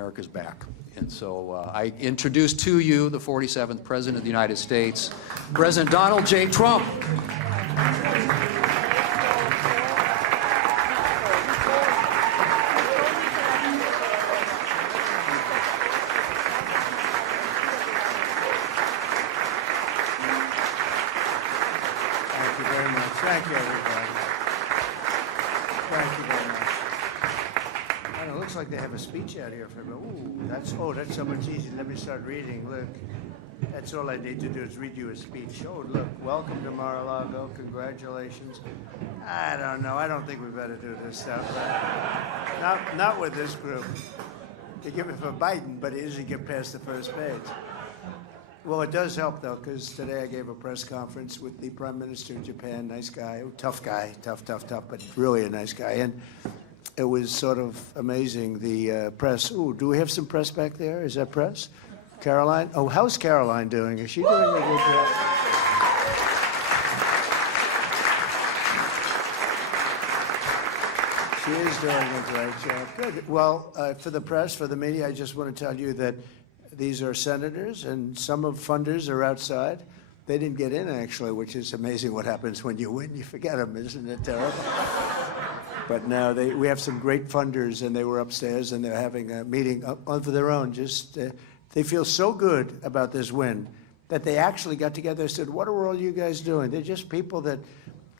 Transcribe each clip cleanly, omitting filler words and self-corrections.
America's back. And so I introduce to you the 47th President of the United States, President Donald J. Trump. Thank you, everybody. Thank you very much. And it looks like they have a speech out here for me. Ooh, that's so much easier. Let me start reading. Look, that's all I need to do is read you a speech. Oh, look, welcome to Mar-a-Lago. Congratulations. I don't know. I don't think we better do this stuff. Not with this group. They give it for Biden, but it doesn't get past the first page. Well, it does help, though, because today I gave a press conference with the Prime Minister of Japan, nice guy, tough guy, tough, but really a nice guy. And it was sort of amazing, the press. Ooh, do we have some press back there? Is that press? Caroline? Oh, how's Caroline doing? Is she doing a good job? She is doing a great job. Good. Well, for the press, for the media, I just want to tell you that these are senators, and some of funders are outside. They didn't get in, actually, which is amazing what happens when you win. You forget them, isn't it terrible? But now we have some great funders, and they were upstairs, and they're having a meeting of their own. Just they feel so good about this win that they actually got together and said, what are all you guys doing? They're just people that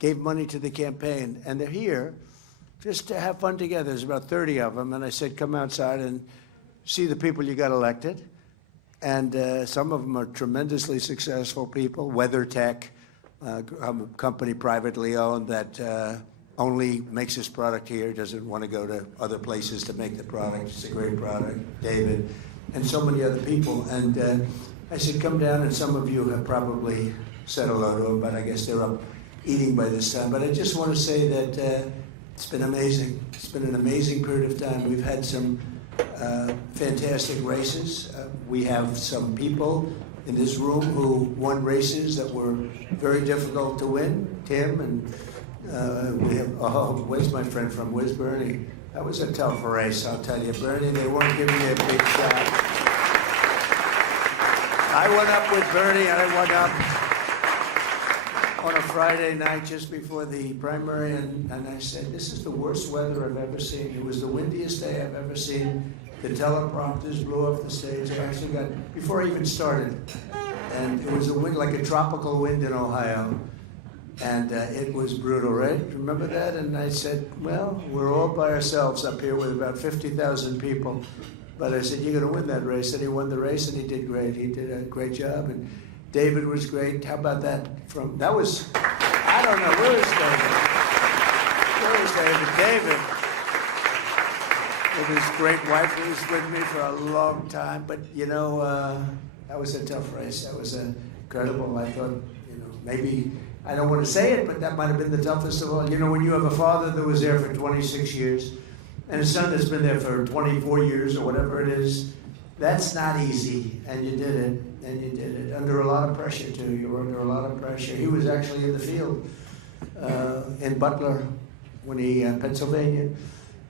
gave money to the campaign, and they're here just to have fun together. There's about 30 of them, and I said, come outside and see the people you got elected. And some of them are tremendously successful people. WeatherTech, a company privately owned that only makes this product here, doesn't want to go to other places to make the product. It's a great product. David, and so many other people. And I said, come down, and some of you have probably said hello to them, but I guess they're up eating by this time. But I just want to say that it's been amazing. It's been an amazing period of time. We've had some fantastic races. We have some people in this room who won races that were very difficult to win. Tim, and we have, where's my friend from? Where's Bernie? That was a tough race, I'll tell you. Bernie, they weren't giving you a big shot. I went up with Bernie, and I went up on a Friday night just before the primary, and I said, this is the worst weather I've ever seen. It was the windiest day I've ever seen. The teleprompters blew off the stage. I actually got, before I even started, and it was a wind, like a tropical wind in Ohio, and it was brutal, right? Remember that? And I said, well, we're all by ourselves up here with about 50,000 people. But I said, you're going to win that race. And he won the race, and he did great. He did a great job. And David was great. How about that? That was, I don't know, where is David? David, with his great wife, who was with me for a long time. But, you know, that was a tough race. That was incredible. I thought, you know, maybe, I don't want to say it, but that might have been the toughest of all. You know, when you have a father that was there for 26 years, and a son that's been there for 24 years or whatever it is, that's not easy, and you did it, and you did it under a lot of pressure, too. You were under a lot of pressure. He was actually in the field in Butler, when Pennsylvania,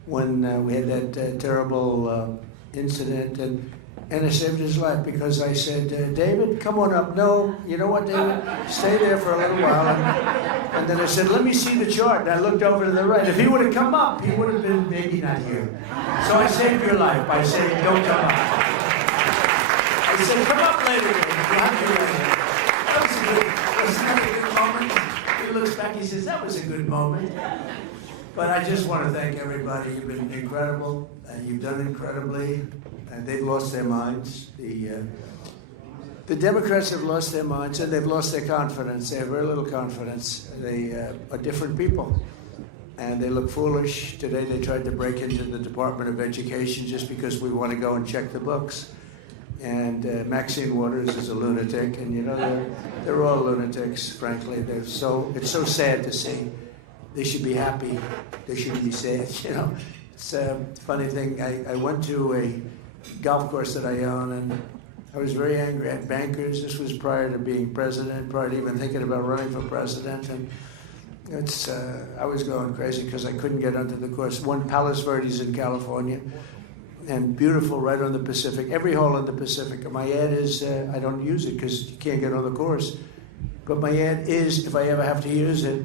when we had that terrible incident, and I saved his life because I said, David, come on up. No, you know what, David? Stay there for a little while. And then I said, let me see the chart. And I looked over to the right. If he would have come up, he would have been maybe not here. So I saved your life by saying, don't come up. I said, come up later. That was a good moment. He looks back, he says, that was a good moment. But I just want to thank everybody. You've been incredible. You've done incredibly. They've lost their minds. The Democrats have lost their minds, and they've lost their confidence. They have very little confidence. They are different people, and they look foolish. Today they tried to break into the Department of Education just because we want to go and check the books. And Maxine Waters is a lunatic, and you know, they're all lunatics, frankly. It's so sad to see. They should be happy. They shouldn't be sad, you know. It's a funny thing. I went to a golf course that I own, and I was very angry at bankers. This was prior to being president, prior to even thinking about running for president. And I was going crazy because I couldn't get onto the course. One, Palos Verdes in California, and beautiful right on the Pacific, every hole on the Pacific. And my ad is, I don't use it because you can't get on the course, but my ad is, if I ever have to use it,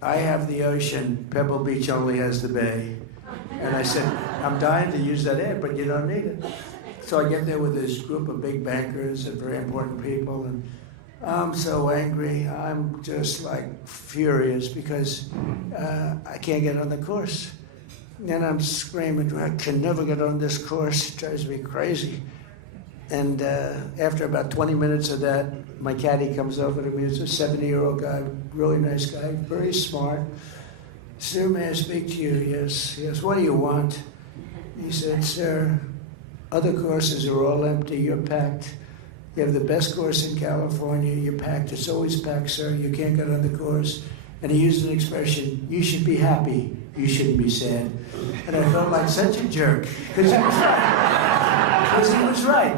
I have the ocean, Pebble Beach only has the bay. And I said, I'm dying to use that ad, but you don't need it. So I get there with this group of big bankers and very important people, and I'm so angry. I'm just like furious because I can't get on the course. And I'm screaming, I can never get on this course. It drives me crazy. And after about 20 minutes of that, my caddy comes over to me. It's a 70-year-old guy, really nice guy, very smart. Sir, may I speak to you? Yes. Yes. What do you want? He said, sir, other courses are all empty. You're packed. You have the best course in California. You're packed. It's always packed, sir. You can't get on the course. And he used an expression, you should be happy. You shouldn't be sad. And I felt like such a jerk. Because he was right. Because he was right.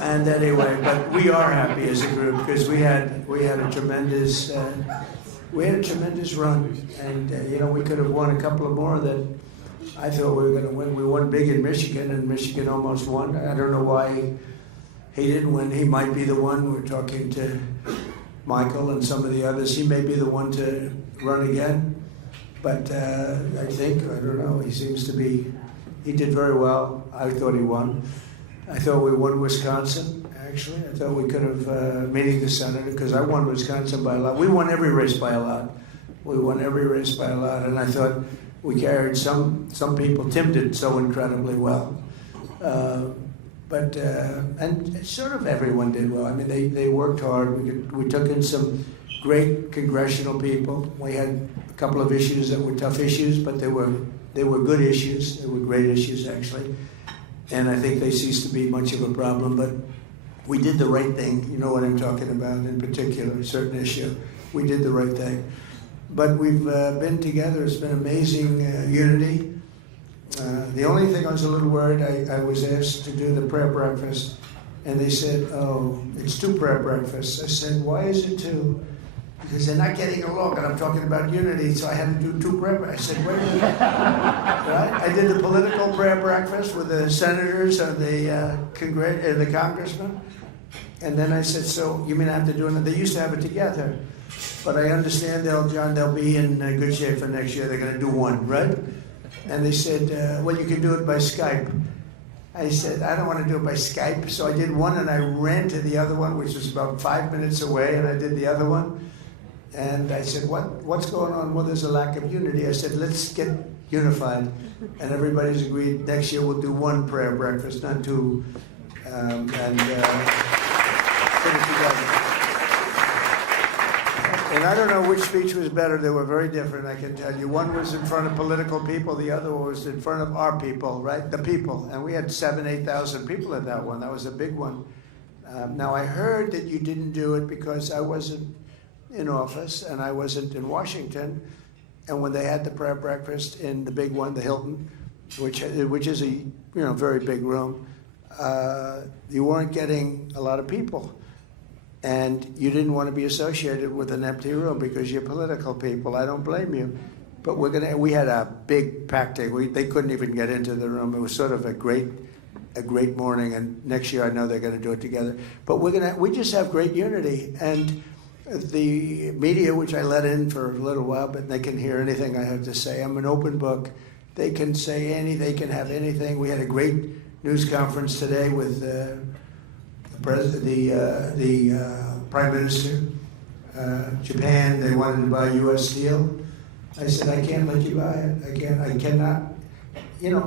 And anyway, but we are happy as a group because we had a tremendous run, and you know, we could have won a couple of more that I thought we were going to win. We won big in Michigan, and Michigan almost won. I don't know why he didn't win. He might be the one. We're talking to Michael and some of the others. He may be the one to run again, but I don't know. He seems to be. He did very well. I thought he won. I thought we won Wisconsin, actually. I thought we could have, meeting the senator, because I won Wisconsin by a lot. We won every race by a lot. We won every race by a lot, and I thought we carried some people. Tim did so incredibly well. And sort of everyone did well. I mean, they worked hard. We took in some great congressional people. We had a couple of issues that were tough issues, but they were good issues. They were great issues, actually. And I think they ceased to be much of a problem, but we did the right thing. You know what I'm talking about in particular, a certain issue. We did the right thing. But we've been together. It's been amazing unity. The only thing I was a little worried, I was asked to do the prayer breakfast, and they said, oh, it's 2 prayer breakfasts. I said, why is it 2? Because they're not getting along, and I'm talking about unity, so I had to do 2 prayer breakfasts. I said, wait a minute. Right? I did the political prayer breakfast with the senators and the congressmen, and then I said, so you mean I have to do it? They used to have it together, but I understand they'll be in good shape for next year. They're going to do 1, right? And they said, well, you can do it by Skype. I said, I don't want to do it by Skype, so I did 1, and I ran to the other one, which was about 5 minutes away, and I did the other one. And I said, what's going on? Well, there's a lack of unity. I said, let's get unified. And everybody's agreed next year we'll do 1 prayer breakfast, not 2. And put it together. And I don't know which speech was better. They were very different, I can tell you. One was in front of political people. The other one was in front of our people, right? The people. And we had 8,000 people at that one. That was a big one. Now, I heard that you didn't do it because I wasn't in office and I wasn't in Washington, and when they had the prayer breakfast in the big one, the Hilton, which is a very big room, you weren't getting a lot of people, and you didn't want to be associated with an empty room because you're political people. I don't blame you, but we had a big packed day. They couldn't even get into the room. It was sort of a great morning, and next year I know they're going to do it together. But we just have great unity, and the media, which I let in for a little while, but they can hear anything I have to say. I'm an open book. They can say anything. They can have anything. We had a great news conference today with the Prime Minister. Japan, they wanted to buy U.S. steel. I said, I can't let you buy it. I cannot.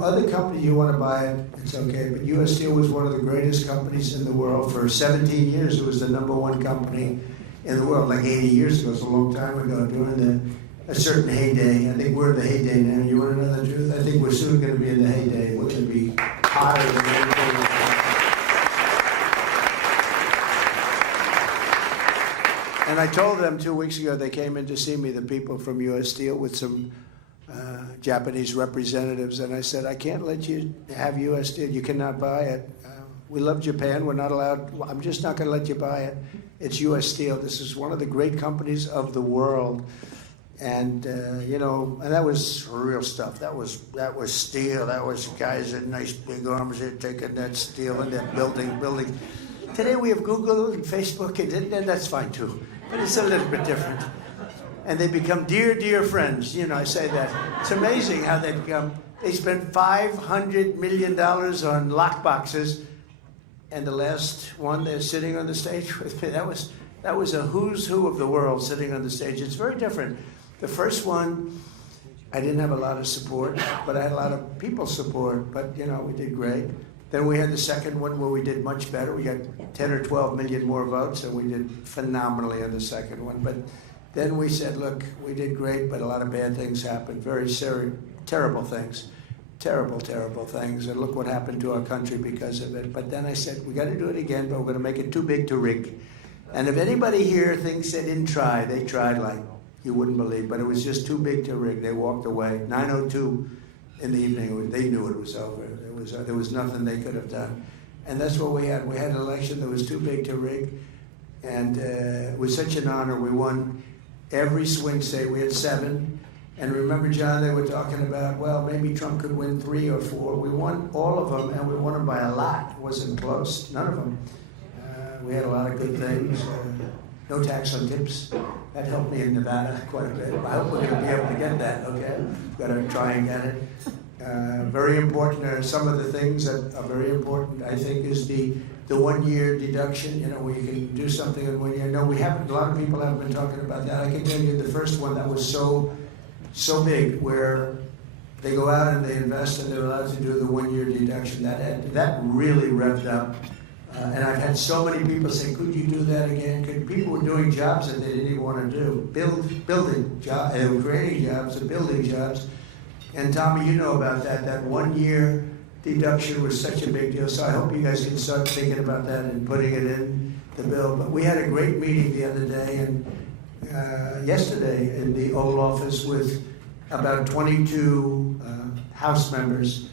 Other companies, you want to buy it, it's okay. But U.S. Steel was one of the greatest companies in the world. For 17 years, it was the #1 company in the world, like 80 years ago. It's a long time ago, during a certain heyday. I think we're in the heyday now. You want to know the truth? I think we're soon going to be in the heyday. We're going to be higher than everything. And I told them 2 weeks ago, they came in to see me, the people from U.S. Steel, with some Japanese representatives, and I said, I can't let you have U.S. Steel. You cannot buy it. We love Japan. We're not allowed. I'm just not going to let you buy it. It's U.S. Steel. This is one of the great companies of the world. And and that was real stuff. That was steel. That was guys with nice big arms there taking that steel and that building. Today we have Google and Facebook, and that's fine too. But it's a little bit different. And they become dear friends. I say that. It's amazing how they become. They spent $500 million on lockboxes, and the last one they're sitting on the stage with me. That was a who's who of the world sitting on the stage. It's very different. The first one, I didn't have a lot of support, but I had a lot of people's support. But we did great. Then we had the second one where we did much better. We got 10 or 12 million more votes, and we did phenomenally on the second one. But then we said, look, we did great, but a lot of bad things happened. Very terrible things. Terrible things. And look what happened to our country because of it. But then I said, we got to do it again, but we're going to make it too big to rig. And if anybody here thinks they didn't try, they tried like you wouldn't believe. But it was just too big to rig. They walked away. 9:02 in the evening, they knew it was over. There was nothing they could have done. And that's what we had. We had an election that was too big to rig. And it was such an honor. We won every swing state. We had 7. And remember, John, they were talking about, well, maybe Trump could win 3 or 4. We won all of them, and we won them by a lot. It wasn't close. None of them. We had a lot of good things. No tax on tips. That helped me in Nevada quite a bit. I hope we're going to be able to get that, okay? Got to try and get it. Very important. Some of the things that are very important, I think, is the 1-year deduction, where you can do something in 1 year. No, we haven't. A lot of people haven't been talking about that. I can tell you the first one that was so big, where they go out and they invest and they're allowed to do the 1-year deduction. That really revved up. And I've had so many people say, could you do that again? People were doing jobs that they didn't even want to do. Building jobs, creating jobs and building jobs. And Tommy, you know about that. That 1-year deduction was such a big deal. So I hope you guys can start thinking about that and putting it in the bill. But we had a great meeting the other day and yesterday in the Oval Office with about 22 House members.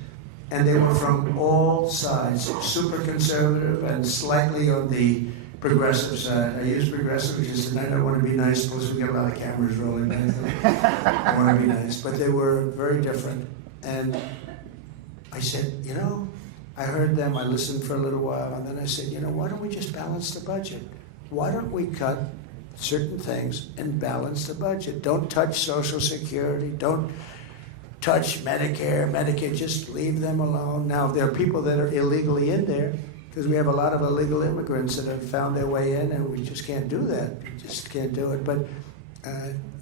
And they were from all sides, super conservative and slightly on the progressive side. I use progressive because I don't want to be nice, suppose we get a lot of cameras rolling. I want to be nice. But they were very different. And I said, I heard them, I listened for a little while, and then I said, why don't we just balance the budget? Why don't we cut certain things and balance the budget? Don't touch Social Security, don't touch Medicare, Medicaid, just leave them alone. Now, there are people that are illegally in there, because we have a lot of illegal immigrants that have found their way in, and we just can't do that. We just can't do it. But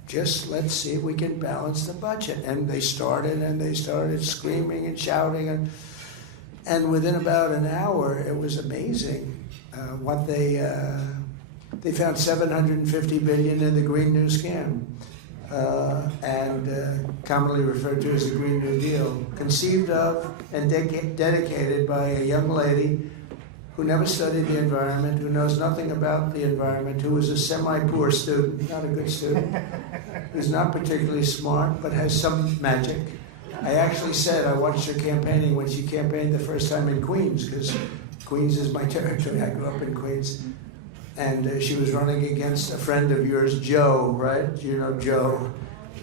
just let's see if we can balance the budget. And they started screaming and shouting. And within about an hour, it was amazing what they found $750 billion in the Green New Scam. And commonly referred to as the Green New Deal, conceived of and dedicated by a young lady who never studied the environment, who knows nothing about the environment, who was a semi-poor student, not a good student, who's not particularly smart, but has some magic. I actually said I watched her campaigning when she campaigned the first time in Queens, because Queens is my territory. I grew up in Queens. And she was running against a friend of yours, Joe, right? You know Joe.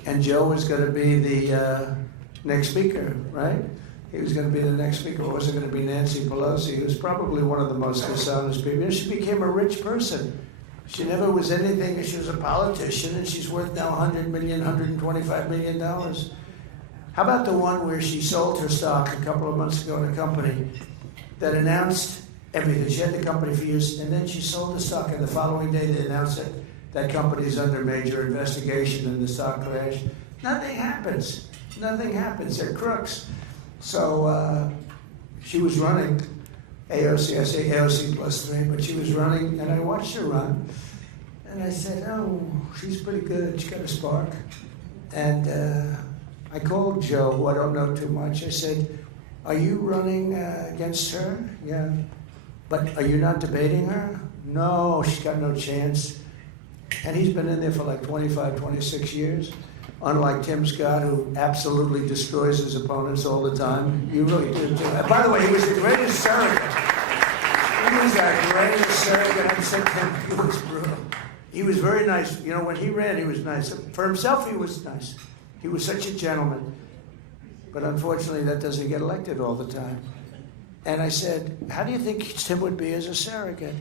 And Joe was going to be the next speaker, right? He was going to be the next speaker. It wasn't going to be Nancy Pelosi, who was probably one of the most dishonest people. She became a rich person. She never was anything. She was a politician, and she's worth now $100 million, $125 million. How about the one where she sold her stock a couple of months ago in a company that announced everything? She had the company for years, and then she sold the stock, and the following day they announced that that company's under major investigation and the stock crashed. Nothing happens. Nothing happens. They're crooks. So she was running AOC. I say AOC plus 3, but she was running, and I watched her run. And I said, oh, she's pretty good. She's got a spark. And I called Joe, who I don't know too much. I said, are you running against her? Yeah. But are you not debating her? No, she's got no chance. And he's been in there for like 25, 26 years. Unlike Tim Scott, who absolutely destroys his opponents all the time. You really do too. By the way, he was the greatest surrogate. He was the greatest surrogate. I said to him, he was brutal. He was very nice. You know, when he ran, he was nice. For himself, he was nice. He was such a gentleman. But unfortunately, that doesn't get elected all the time. And I said, how do you think Tim would be as a surrogate?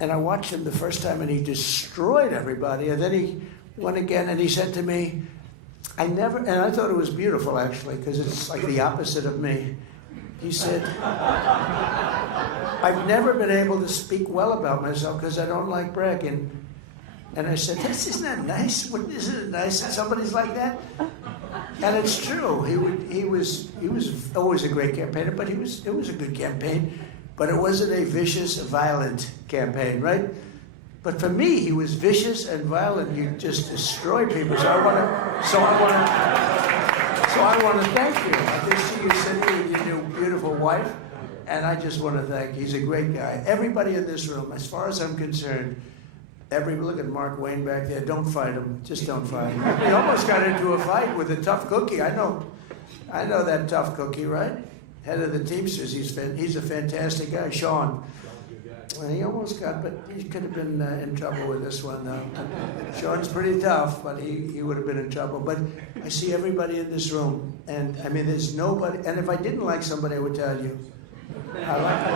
And I watched him the first time, and he destroyed everybody. And then he went again, and he said to me, and I thought it was beautiful, actually, because it's like the opposite of me. He said, I've never been able to speak well about myself because I don't like bragging. And I said, isn't that nice? Isn't it nice that somebody's like that? And it's true. He was always a great campaigner, but it was a good campaign. But it wasn't a vicious, violent campaign, right? But for me, he was vicious and violent. You just destroy people. So I want to thank you. I just see you sitting with your new beautiful wife, and I just want to thank you. He's a great guy. Everybody in this room, as far as I'm concerned, look at Mark Wayne back there. Don't fight him. Just don't fight him. He almost got into a fight with a tough cookie. I know that tough cookie, right? Head of the Teamsters. He's a fantastic guy, Sean. Well, he almost got, but he could have been in trouble with this one, though. Sean's pretty tough, but he would have been in trouble. But I see everybody in this room, and I mean, there's nobody. And if I didn't like somebody, I would tell you. I like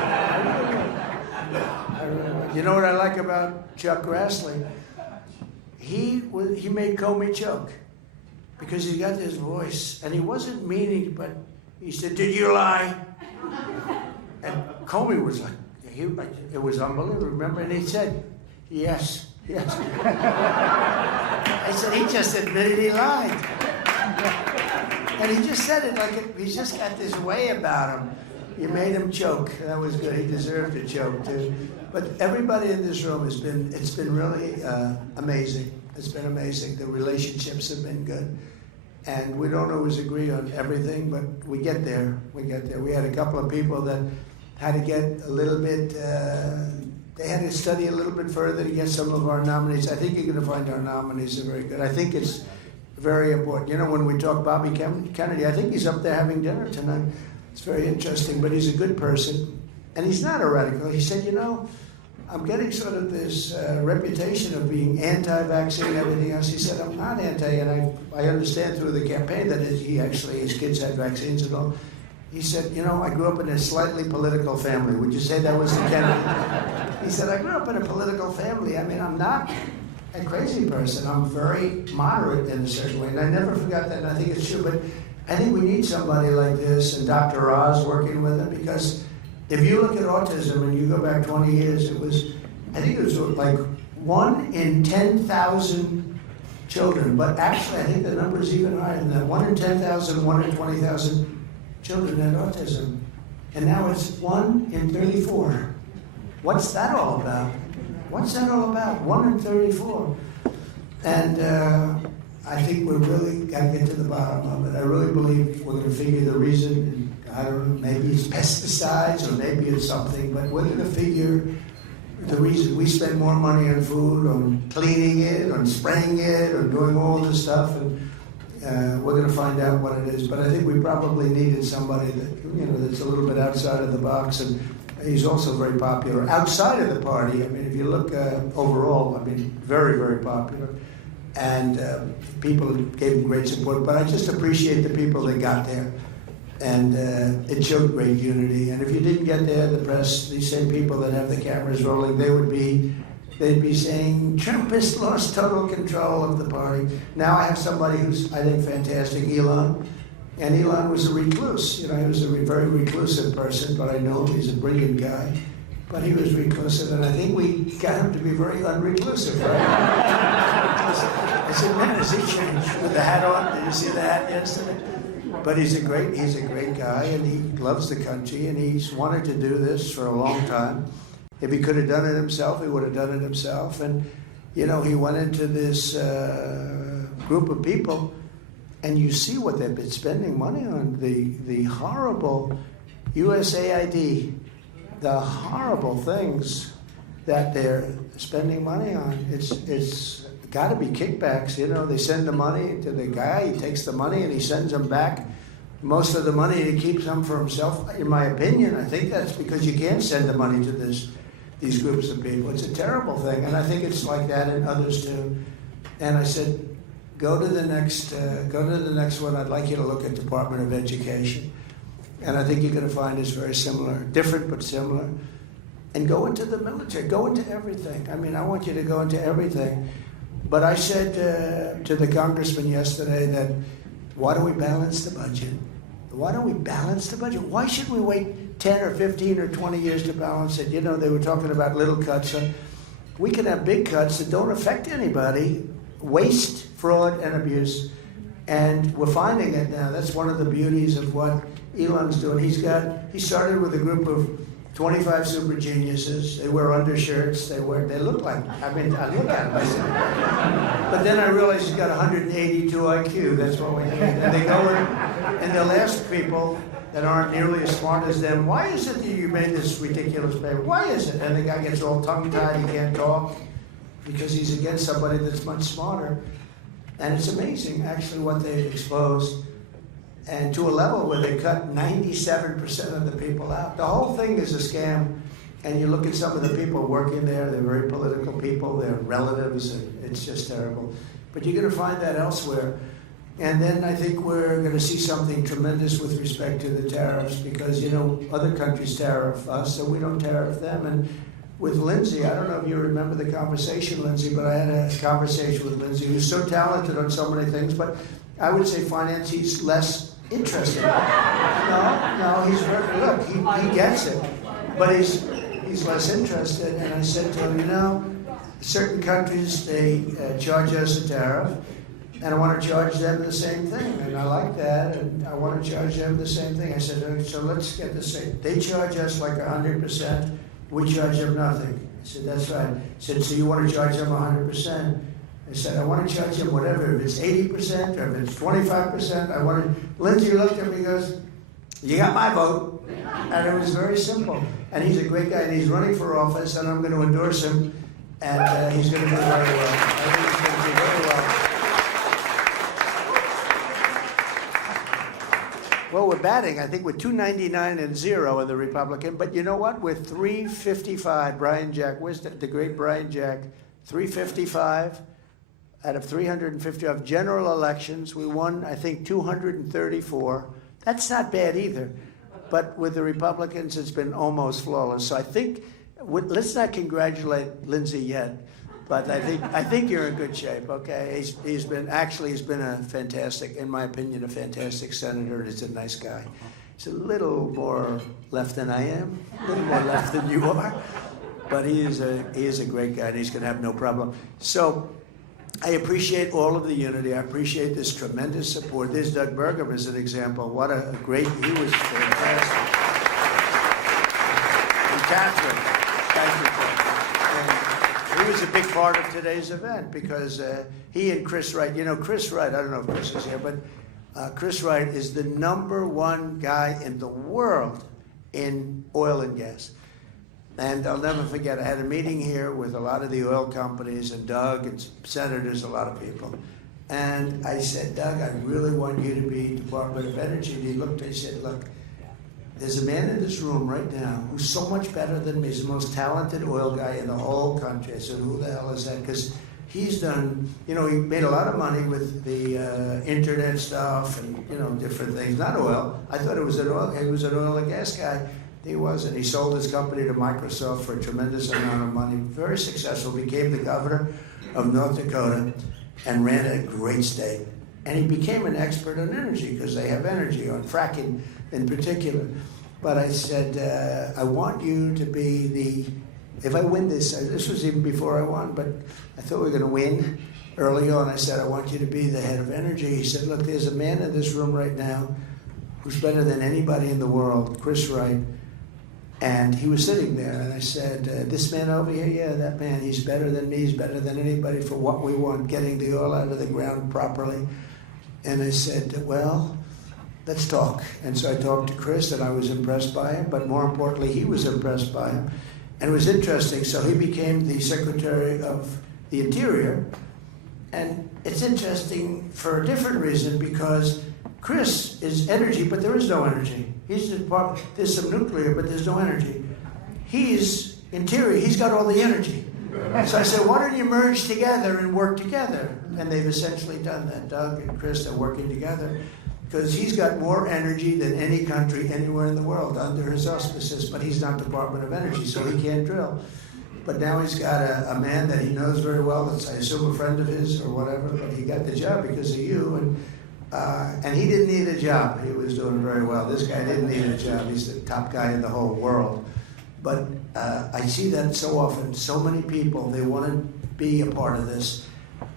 you know what I like about Chuck Grassley? He made Comey choke because he got this voice, and he wasn't meaning, but he said, "Did you lie?" And Comey was like. It was unbelievable, remember? And he said, yes. I said, he just admitted he lied. And he just said it like he's just got this way about him. You made him choke. That was good. He deserved to choke, too. But everybody in this room it's been really amazing. It's been amazing. The relationships have been good. And we don't always agree on everything, but we get there. We had a couple of people that had to get a little bit, they had to study a little bit further to get some of our nominees. I think you're going to find our nominees are very good. I think it's very important. You know, when we talk Bobby Kennedy, I think he's up there having dinner tonight. It's very interesting, but he's a good person. And he's not a radical. He said, you know, I'm getting sort of this reputation of being anti-vaccine and everything else. He said, I'm not anti, and I understand through the campaign that his kids had vaccines and all. He said, you know, I grew up in a slightly political family. Would you say that was the Kennedy? He said, I grew up in a political family. I mean, I'm not a crazy person. I'm very moderate in a certain way. And I never forgot that, and I think it's true. But I think we need somebody like this, and Dr. Oz working with him, because if you look at autism and you go back 20 years, I think it was like 1 in 10,000 children. But actually, I think the number is even higher than that. 1 in 10,000, 1 in 20,000 children had autism. And now it's 1 in 34. What's that all about? 1 in 34. And I think we really got to get to the bottom of it. I really believe we're going to figure the reason. I don't know, maybe it's pesticides or maybe it's something, but we're going to figure the reason. We spend more money on food, on cleaning it, on spraying it, on doing all this stuff, and we're going to find out what it is. But I think we probably needed somebody that, you know, that's a little bit outside of the box, and he's also very popular outside of the party. I mean, if you look overall, I mean, very, very popular. And people gave him great support. But I just appreciate the people that got there. And it showed great unity. And if you didn't get there, the press, these same people that have the cameras rolling, they'd be saying, Trump has lost total control of the party. Now I have somebody who's, I think, fantastic, Elon. And Elon was a recluse. You know, he was a very reclusive person, but I know him. He's a brilliant guy. But he was reclusive, and I think we got him to be very unreclusive, right? I said, man, has he changed with the hat on? Did you see the hat yesterday? But he's a great guy, and he loves the country, and he's wanted to do this for a long time. If he could have done it himself, he would have done it himself. And, you know, he went into this group of people, and you see what they've been spending money on. The horrible USAID, the horrible things that they're spending money on. It's got to be kickbacks. You know, they send the money to the guy, he takes the money and he sends them back. Most of the money he keeps some for himself, in my opinion. I think that's because you can't send the money to this these groups of people. It's a terrible thing, and I think it's like that in others too. And I said, go to the next one. I'd like you to look at Department of Education. And I think you're going to find it's very similar, different but similar. And go into the military, go into everything. I mean, I want you to go into everything. But I said to the congressman yesterday that, why don't we balance the budget? Why don't we balance the budget? Why should we wait 10 or 15 or 20 years to balance it? You know, they were talking about little cuts. We can have big cuts that don't affect anybody, waste, fraud, and abuse. And we're finding it now. That's one of the beauties of what Elon's doing. He started with a group of 25 super geniuses. They wear undershirts. They look like, I look at them. I said, but then I realized he's got 182 IQ. That's what we need. And they go in and they'll ask people that aren't nearly as smart as them, why is it that you made this ridiculous paper? Why is it? And the guy gets all tongue-tied. He can't talk because he's against somebody that's much smarter. And it's amazing, actually, what they've exposed. And to a level where they cut 97% of the people out. The whole thing is a scam. And you look at some of the people working there, they're very political people, they're relatives, and it's just terrible. But you're going to find that elsewhere. And then I think we're going to see something tremendous with respect to the tariffs because, you know, other countries tariff us, so we don't tariff them. And with Lindsay, I don't know if you remember the conversation, Lindsay, but I had a conversation with Lindsay, who's so talented on so many things, but I would say finance, he's less interested. No, he's very, look, he gets it, but he's less interested. And I said to him, you know, certain countries, they charge us a tariff, and I want to charge them the same thing, and I like that, and I want to charge them the same thing. I said, so let's get this straight. They charge us like 100%, we charge them nothing. I said, that's right. I said, so you want to charge them 100%? I said, I want to charge them whatever, if it's 80% or if it's 25%, Lindsay looked at me and goes, you got my vote. And it was very simple. And he's a great guy, and he's running for office, and I'm going to endorse him, and he's going to do very well. I think he's going to do very well. Well, we're batting, I think, with 299 and 0 in the Republican, but you know what? We're 355. Brian Jack, where's the great Brian Jack? 355 out of 350 of general elections. We won, I think, 234. That's not bad either. But with the Republicans, it's been almost flawless. So I think, let's not congratulate Lindsay yet, but I think you're in good shape, okay? He's been a fantastic, in my opinion, a fantastic senator, and he's a nice guy. He's a little more left than I am, a little more left than you are, but he is a great guy, and he's going to have no problem. So I appreciate all of the unity. I appreciate this tremendous support. There's Doug Burgum as an example. What a great, he was fantastic. And Catherine, thank you. He was a big part of today's event because he and Chris Wright, you know, Chris Wright, I don't know if Chris is here, but Chris Wright is the #1 guy in the world in oil and gas. And I'll never forget, I had a meeting here with a lot of the oil companies and Doug and senators, a lot of people. And I said, Doug, I really want you to be Department of Energy. And he looked and he said, look, there's a man in this room right now who's so much better than me. He's the most talented oil guy in the whole country. I said, who the hell is that? Because he's done, you know, he made a lot of money with the internet stuff and, you know, different things. Not oil. I thought he was an oil and gas guy. He wasn't. He sold his company to Microsoft for a tremendous amount of money. Very successful. Became the governor of North Dakota and ran a great state. And he became an expert on energy because they have energy, on fracking in particular. But I said, I want you to be if I win this was even before I won, but I thought we were going to win early on. I said, I want you to be the head of energy. He said, look, there's a man in this room right now who's better than anybody in the world, Chris Wright. And he was sitting there, and I said, this man over here, yeah, that man, he's better than me, he's better than anybody for what we want, getting the oil out of the ground properly. And I said, well, let's talk. And so I talked to Chris, and I was impressed by him, but more importantly, he was impressed by him. And it was interesting, so he became the Secretary of the Interior. And it's interesting for a different reason, because Chris is energy, but there is no energy. He's the part, there's some nuclear, but there's no energy. He's In theory, he's got all the energy. So I said, why don't you merge together and work together? And they've essentially done that. Doug and Chris are working together because he's got more energy than any country anywhere in the world under his auspices, but he's not Department of Energy, so he can't drill. But now he's got a man that he knows very well, that's, I assume, a friend of his or whatever, but he got the job because of you. And he didn't need a job. He was doing very well. This guy didn't need a job. He's the top guy in the whole world. But I see that so often. So many people, they want to be a part of this.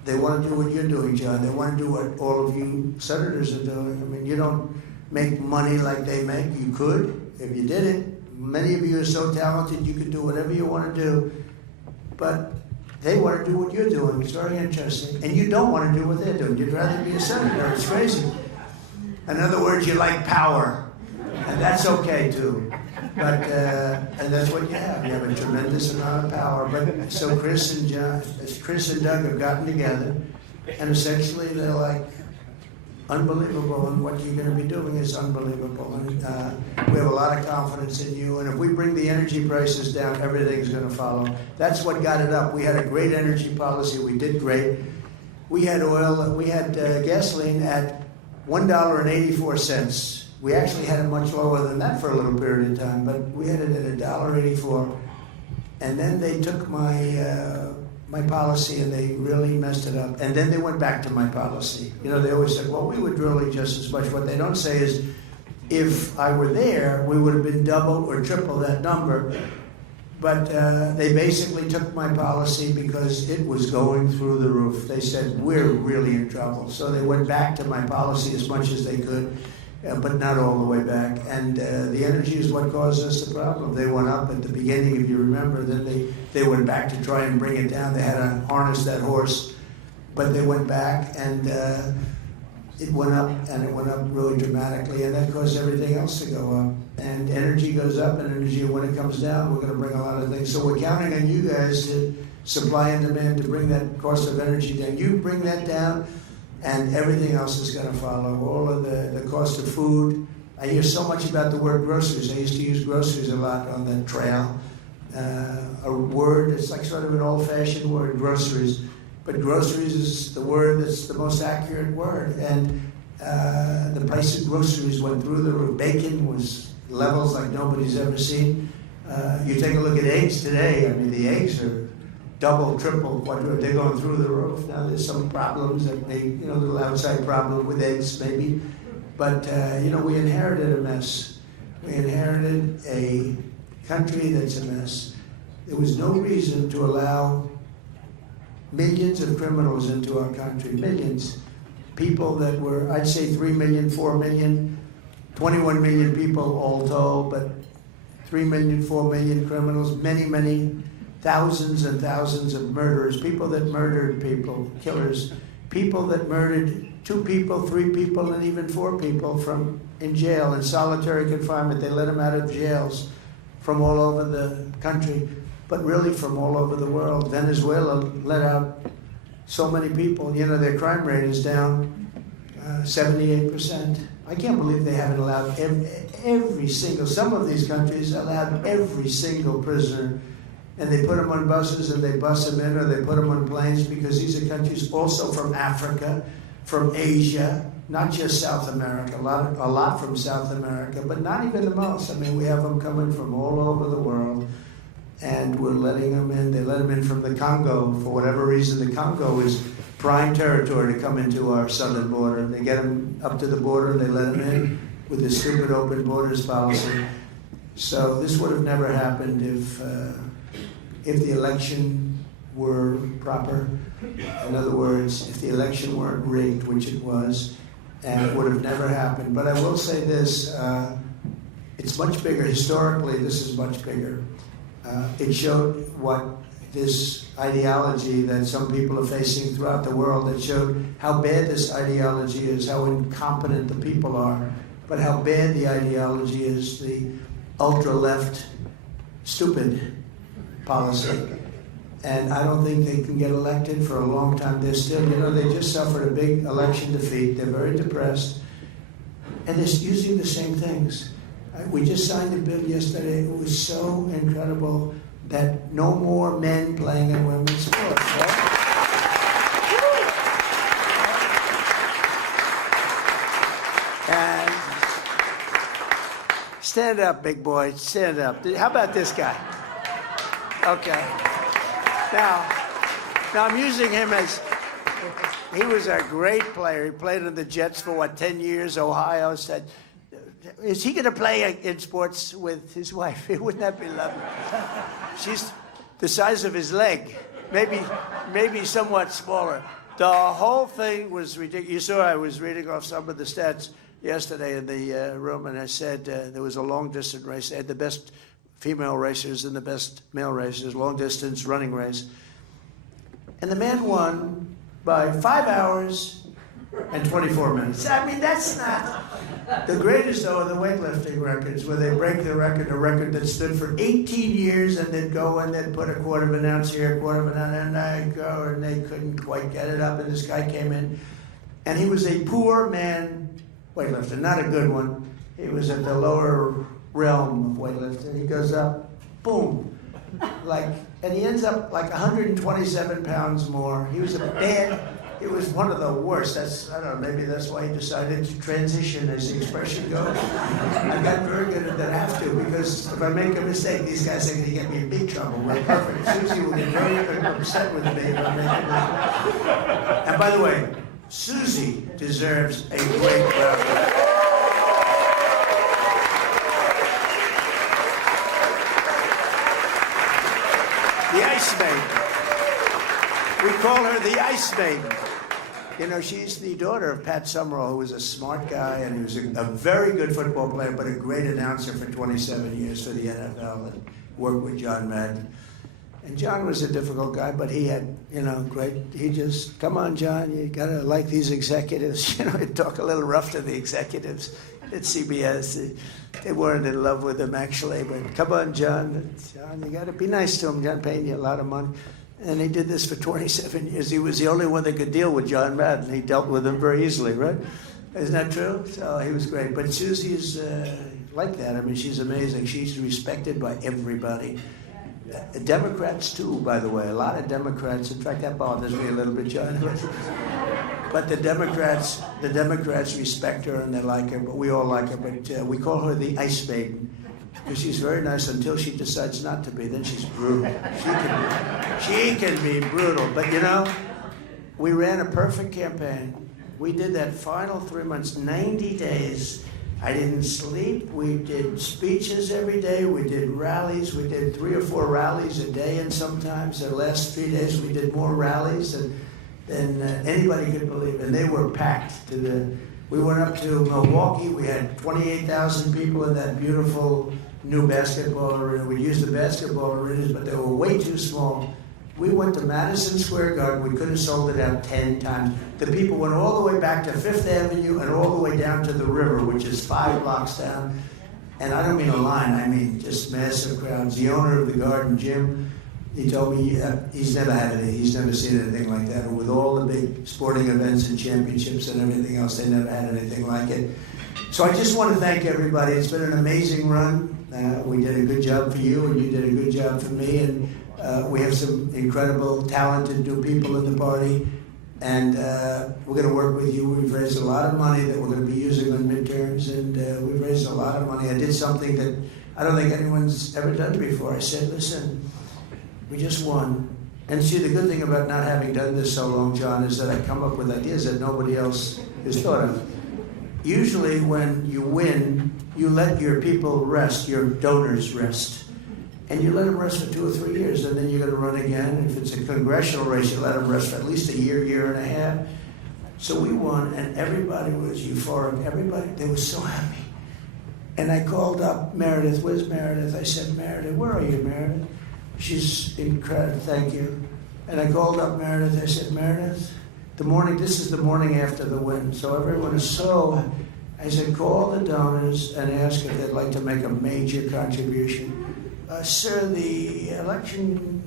They want to do what you're doing, John. They want to do what all of you senators are doing. I mean, you don't make money like they make. You could if you did it. Many of you are so talented, you can do whatever you want to do. But they want to do what you're doing. It's very interesting. And you don't want to do what they're doing. You'd rather be a senator. It's crazy. In other words, you like power. And that's okay, too. But, and that's what you have. You have a tremendous amount of power. But so Chris and Doug have gotten together, and essentially they're like, unbelievable, and what you're going to be doing is unbelievable. And we have a lot of confidence in you, and if we bring the energy prices down, everything's going to follow. That's what got it up. We had a great energy policy. We did great. We had gasoline at $1.84. We actually had it much lower than that for a little period of time, but we had it at $1.84. And then they took my policy and they really messed it up. And then they went back to my policy. You know, they always said, well, we were drilling just as much. What they don't say is, if I were there, we would have been double or triple that number. But they basically took my policy because it was going through the roof. They said, we're really in trouble. So they went back to my policy as much as they could, but not all the way back. And the energy is what caused us the problem. They went up at the beginning, if you remember. Then they went back to try and bring it down. They had to harness that horse. But they went back, and it went up, and it went up really dramatically. And that caused everything else to go up. And energy goes up, and energy, when it comes down, we're going to bring a lot of things. So we're counting on you guys to supply and demand to bring that cost of energy down. You bring that down, and everything else is going to follow. All of the cost of food. I hear so much about the word groceries. I used to use groceries a lot on the trail. A word, it's like sort of an old-fashioned word, groceries. But groceries is the word that's the most accurate word. And the price of groceries went through the roof. Bacon was levels like nobody's ever seen. You take a look at eggs today. I mean, the eggs are double, triple, quadruple. They're going through the roof. Now there's some problems that may, a little outside problem with eggs maybe. But, we inherited a mess. We inherited a country that's a mess. There was no reason to allow millions of criminals into our country, millions. People that were, I'd say 3 million, 4 million, 21 million people all told, but 3 million, 4 million criminals, many, many thousands and thousands of murderers, people that murdered people, killers, people that murdered 2 people, 3 people, and even 4 people in jail, in solitary confinement. They let them out of jails from all over the country, but really from all over the world. Venezuela let out so many people. Their crime rate is down 78%. I can't believe they haven't allowed every single, some of these countries allowed every single prisoner, and they put them on buses and they bus them in, or they put them on planes, because these are countries also from Africa, from Asia, not just South America, a lot from South America, but not even the most. I mean, we have them coming from all over the world, and we're letting them in. They let them in from the Congo. For whatever reason, the Congo is prime territory to come into our southern border. They get them up to the border, and they let them in with the stupid open borders policy. So this would have never happened if the election were proper. In other words, if the election weren't rigged, which it was, and it would have never happened. But I will say this, it's much bigger. Historically, this is much bigger. It showed what this ideology that some people are facing throughout the world, it showed how bad this ideology is, how incompetent the people are, but how bad the ideology is, the ultra-left, stupid policy. And I don't think they can get elected for a long time. They're still, they just suffered a big election defeat. They're very depressed. And they're using the same things. We just signed a bill yesterday. It was so incredible. that no more men playing in women's sports, right? And stand up, big boy, stand up. How about this guy? Okay. Now I'm using him as, he was a great player. He played in the Jets for, 10 years? Ohio said, is he going to play in sports with his wife? Wouldn't that be lovely? She's the size of his leg, maybe somewhat smaller. The whole thing was ridiculous. You saw I was reading off some of the stats yesterday in the room, and I said there was a long-distance race. They had the best female racers and the best male racers, long-distance running race. And the man won by 5 hours and 24 minutes. I mean, that's not... The greatest, though, are the weightlifting records, where they break the record, a record that stood for 18 years, and they'd go and they'd put a quarter of an ounce here, a quarter of an ounce, and I'd go, and they couldn't quite get it up, and this guy came in, and he was a poor man weightlifter, not a good one. He was at the lower realm of weightlifting. He goes up, boom, and he ends up like 127 pounds more. He was a bad... It was one of the worst. I don't know, maybe that's why he decided to transition, as the expression goes. I got very good at that. I have to, because if I make a mistake, these guys are going to get me in big trouble. We're perfect. Susie will get very upset with me if I make a mistake. And by the way, Susie deserves a great round of applause. The Ice Maiden. We call her the Ice Maiden. You know, she's the daughter of Pat Summerall, who was a smart guy, and he was a very good football player, but a great announcer for 27 years for the NFL, and worked with John Madden. And John was a difficult guy, but he had, he just, come on, John, you gotta like these executives. He'd talk a little rough to the executives at CBS. They weren't in love with him, actually, but come on, John, you gotta be nice to him. John paying you a lot of money. And he did this for 27 years. He was the only one that could deal with John Madden. He dealt with him very easily, right? Isn't that true? So he was great. But Susie is like that. I mean, she's amazing. She's respected by everybody. Democrats, too, by the way. A lot of Democrats. In fact, that bothers me a little bit, John. But the Democrats respect her and they like her. But we all like her. But we call her the Ice Maiden. Because she's very nice until she decides not to be. Then she's brutal. She can be brutal. But we ran a perfect campaign. We did that final 3 months, 90 days. I didn't sleep. We did speeches every day. We did rallies. We did 3 or 4 rallies a day, and sometimes the last 3 days we did more rallies than anybody could believe. And they were packed. We went up to Milwaukee. We had 28,000 people in that beautiful new basketball arena. We used the basketball arenas, but they were way too small. We went to Madison Square Garden. We could have sold it out 10 times. The people went all the way back to Fifth Avenue and all the way down to the river, which is 5 blocks down. And I don't mean a line, I mean just massive crowds. The owner of the Garden, Jim, he told me he's never seen anything like that. And with all the big sporting events and championships and everything else, they never had anything like it. So I just want to thank everybody. It's been an amazing run. We did a good job for you, and you did a good job for me. And we have some incredible, talented new people in the party. And we're going to work with you. We've raised a lot of money that we're going to be using on midterms, and we've raised a lot of money. I did something that I don't think anyone's ever done before. I said, listen, we just won. And see, the good thing about not having done this so long, John, is that I come up with ideas that nobody else has thought of. Usually when you win, you let your people rest, your donors rest. And you let them rest for 2 or 3 years, and then you're going to run again. If it's a congressional race, you let them rest for at least a year, year and a half. So we won, and everybody was euphoric. Everybody, they were so happy. And I called up Meredith. Where's Meredith? I said, Meredith, where are you, Meredith? She's incredible, thank you. And I called up Meredith. I said, Meredith, this is the morning after the win, so everyone is so, I said, call the donors and ask if they'd like to make a major contribution. Sir, the election,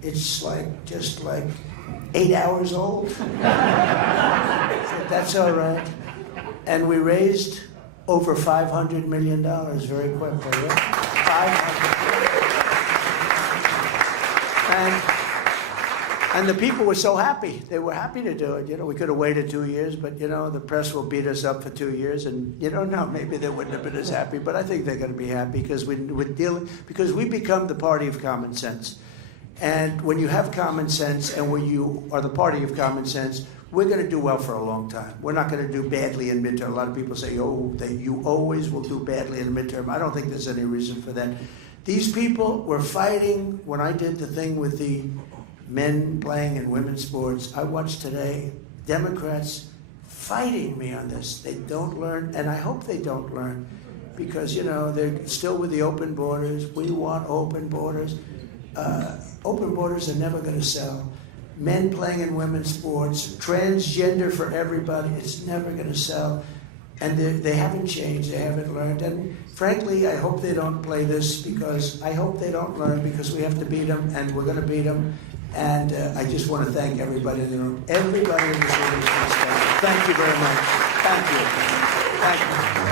it's just like 8 hours old. I said, that's all right. And we raised over $500 million very quickly. Yeah? 500. And the people were so happy. They were happy to do it. We could have waited 2 years, but, the press will beat us up for 2 years. And you don't know, maybe they wouldn't have been as happy. But I think they're going to be happy because because we become the party of common sense. And when you have common sense and when you are the party of common sense, we're going to do well for a long time. We're not going to do badly in midterm. A lot of people say, you always will do badly in midterm. I don't think there's any reason for that. These people were fighting. When I did the thing with the men playing in women's sports, I watched today Democrats fighting me on this. They don't learn, and I hope they don't learn, because, they're still with the open borders. We want open borders. Open borders are never going to sell. Men playing in women's sports, transgender for everybody, it's never going to sell. And they haven't changed, they haven't learned. And frankly, I hope they don't play this, because I hope they don't learn, because we have to beat them, and we're going to beat them. And I just want to thank everybody in the room. Everybody in this room is fantastic. Thank you very much. Thank you. Thank you.